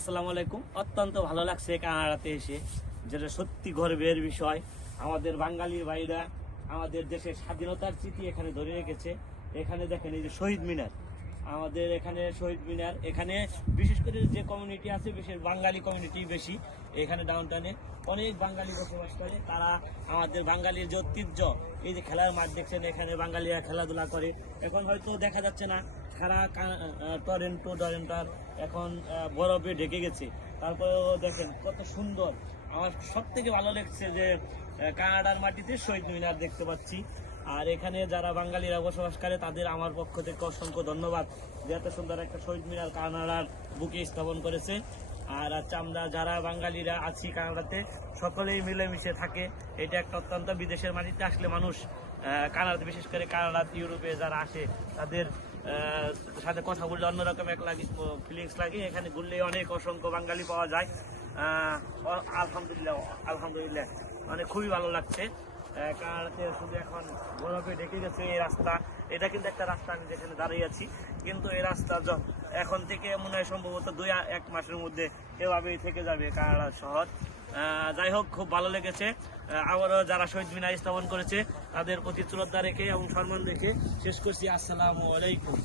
আসসালামু আলাইকুম। অত্যন্ত ভালো লাগছে কানাডাতে এসে, যেটা সত্যি গর্বের বিষয়। আমাদের বাঙালির ভাইরা আমাদের দেশের স্বাধীনতার স্মৃতি এখানে ধরে রেখেছে। এখানে দেখেন এই যে শহীদ মিনার, আমাদের এখানে শহীদ মিনার, এখানে বিশেষ করে যে কমিউনিটি আছে, বিশেষ বাঙালি কমিউনিটি বেশি। এখানে ডাউনটাউনে অনেক বাঙালি বসবাস করে। তারা আমাদের বাঙালির যে ঐতিহ্য, এই যে খেলার মাঠ দেখছেন, এখানে বাঙালিরা খেলাধুলা করে। এখন হয়তো দেখা যাচ্ছে না, সারা টরেন্টার এখন বরফে ঢেকে গেছে। তারপরেও দেখেন কত সুন্দর। আমার সব থেকে ভালো লাগছে যে কানাডার মাটিতে শহীদ মিনার দেখতে পাচ্ছি। আর এখানে যারা বাঙালিরা বসবাস করে তাদের আমার পক্ষ থেকে অসংখ্য ধন্যবাদ যে এত সুন্দর একটা শহীদ মিনার কানাডার বুকে স্থাপন করেছে। আর আচ্ছা, আমরা যারা বাঙালিরা আছি কানাডাতে সকলেই মিলেমিশে থাকে। এটা একটা অত্যন্ত, বিদেশের মাটিতে আসলে মানুষ কানাডাতে, বিশেষ করে কানাডা ইউরোপে যারা আসে তাদের সাথে কথা বললে অন্যরকম এক লাগে, ফিলিংস লাগে। এখানে ঘুরলে অনেক অসংখ্য বাঙালি পাওয়া যায়। আলহামদুলিল্লাহ আলহামদুলিল্লাহ, মানে খুবই ভালো লাগছে। কানাডাতে শুধু এখন বরফে ঢেকে গেছে এই রাস্তা। এটা কিন্তু একটা রাস্তা, আমি যেখানে দাঁড়িয়ে আছি, কিন্তু এই রাস্তা এখন থেকে মনে হয় সম্ভবত 2-1 মাসের মধ্যে এভাবেই থেকে যাবে কানাডা শহর। যাই হোক, খুব ভালো লেগেছে। আবারও যারা শহীদ মিনার স্থাপন করেছে তাদের প্রতি শ্রদ্ধা রেখে এবং সম্মান রেখে শেষ করছি। আসসালামু আলাইকুম।